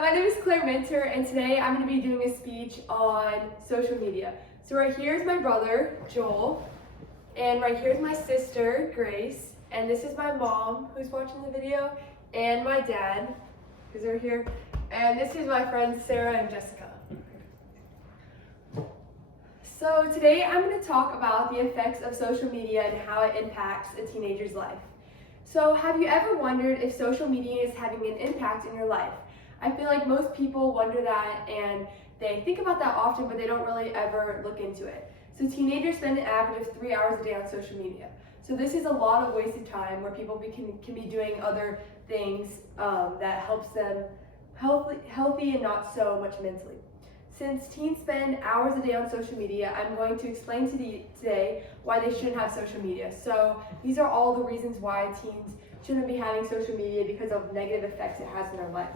Hi, my name is Claire Minter, and today I'm going to be doing a speech on social media. So right here is my brother, Joel, and right here is my sister, Grace, and this is my mom, who's watching the video, and my dad, who's over here, and this is my friends, Sarah and Jessica. So today I'm going to talk about the effects of social media and how it impacts a teenager's life. So have you ever wondered if social media is having an impact in your life? I feel like most people wonder that and they think about that often, but they don't really ever look into it. So teenagers spend an average of 3 hours a day on social media. So this is a lot of wasted time where people can be doing other things that helps them healthy and not so much mentally. Since teens spend hours a day on social media, I'm going to explain today why they shouldn't have social media. So these are all the reasons why teens shouldn't be having social media because of negative effects it has in their life.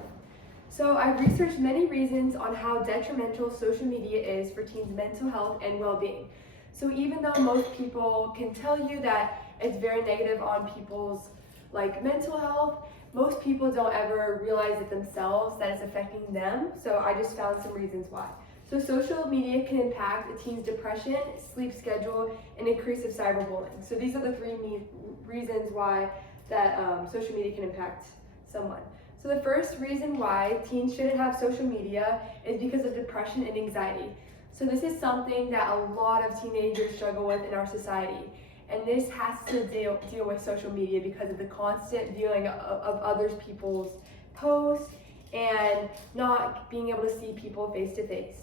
So I've researched many reasons on how detrimental social media is for teens' mental health and well-being. So even though most people can tell you that it's very negative on people's mental health, most people don't ever realize it themselves that it's affecting them. So I just found some reasons why. So social media can impact a teen's depression, sleep schedule, and increase of cyberbullying. So these are the three reasons why that social media can impact someone. So the first reason why teens shouldn't have social media is because of depression and anxiety. So this is something that a lot of teenagers struggle with in our society. And this has to deal with social media because of the constant viewing of other people's posts and not being able to see people face to face.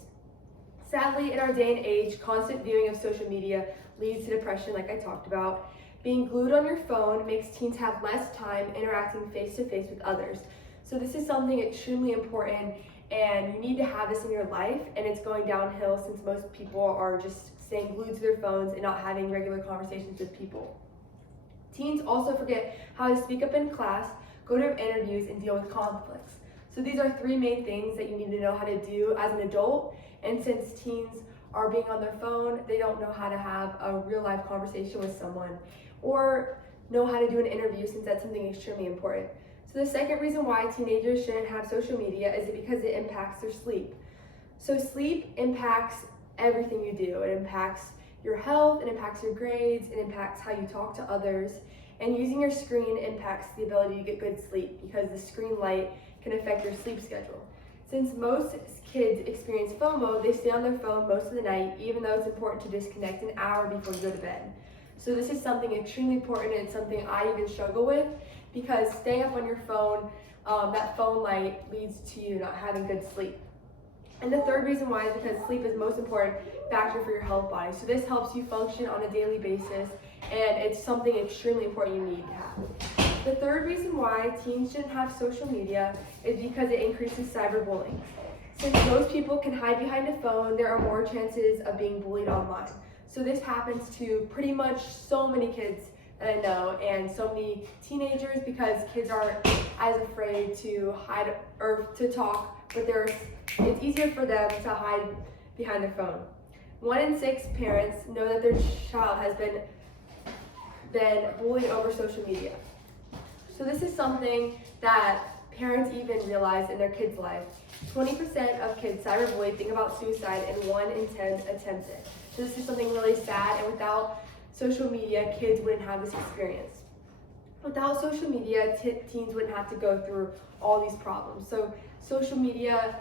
Sadly, in our day and age, constant viewing of social media leads to depression, like I talked about. Being glued on your phone makes teens have less time interacting face to face with others. So this is something extremely important, and you need to have this in your life, and it's going downhill since most people are just staying glued to their phones and not having regular conversations with people. Teens also forget how to speak up in class, go to interviews, and deal with conflicts. So these are three main things that you need to know how to do as an adult, and since teens are being on their phone, they don't know how to have a real life conversation with someone or know how to do an interview, since that's something extremely important. So the second reason why teenagers shouldn't have social media is because it impacts their sleep. So sleep impacts everything you do. It impacts your health, it impacts your grades, it impacts how you talk to others, and using your screen impacts the ability to get good sleep because the screen light can affect your sleep schedule. Since most kids experience FOMO, they stay on their phone most of the night, even though it's important to disconnect an hour before you go to bed. So this is something extremely important, and it's something I even struggle with because staying up on your phone, that phone light leads to you not having good sleep. And the third reason why is because sleep is the most important factor for your health body. So this helps you function on a daily basis, and it's something extremely important you need to have. The third reason why teens shouldn't have social media is because it increases cyberbullying. Since most people can hide behind a phone, there are more chances of being bullied online. So this happens to pretty much so many kids that I know, and so many teenagers, because kids aren't as afraid to hide or to talk, but it's easier for them to hide behind their phone. 1 in 6 parents know that their child has been bullied over social media. So this is something that parents even realize in their kids' life. 20% of kids cyberbullied think about suicide, and 1 in 10 attempt it. So this is something really sad, and without social media, kids wouldn't have this experience. Without social media, teens wouldn't have to go through all these problems. So social media,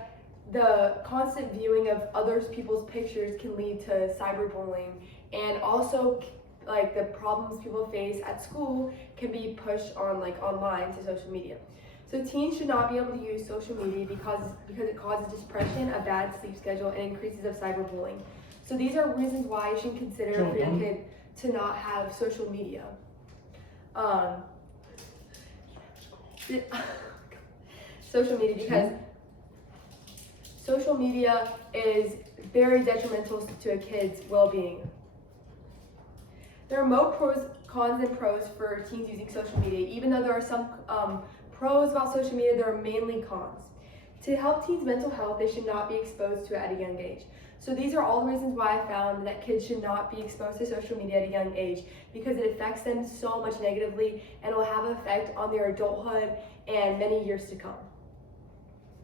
the constant viewing of other people's pictures can lead to cyberbullying, and also the problems people face at school can be pushed on online to social media. So teens should not be able to use social media because it causes depression, a bad sleep schedule, and increases of cyberbullying. So these are reasons why you should consider for your kid to not have social media. Social media, because social media is very detrimental to a kid's well-being. There are more cons and pros for teens using social media. Even though there are some pros about social media, there are mainly cons. To help teens' mental health, they should not be exposed to it at a young age. So these are all the reasons why I found that kids should not be exposed to social media at a young age, because it affects them so much negatively and will have an effect on their adulthood and many years to come.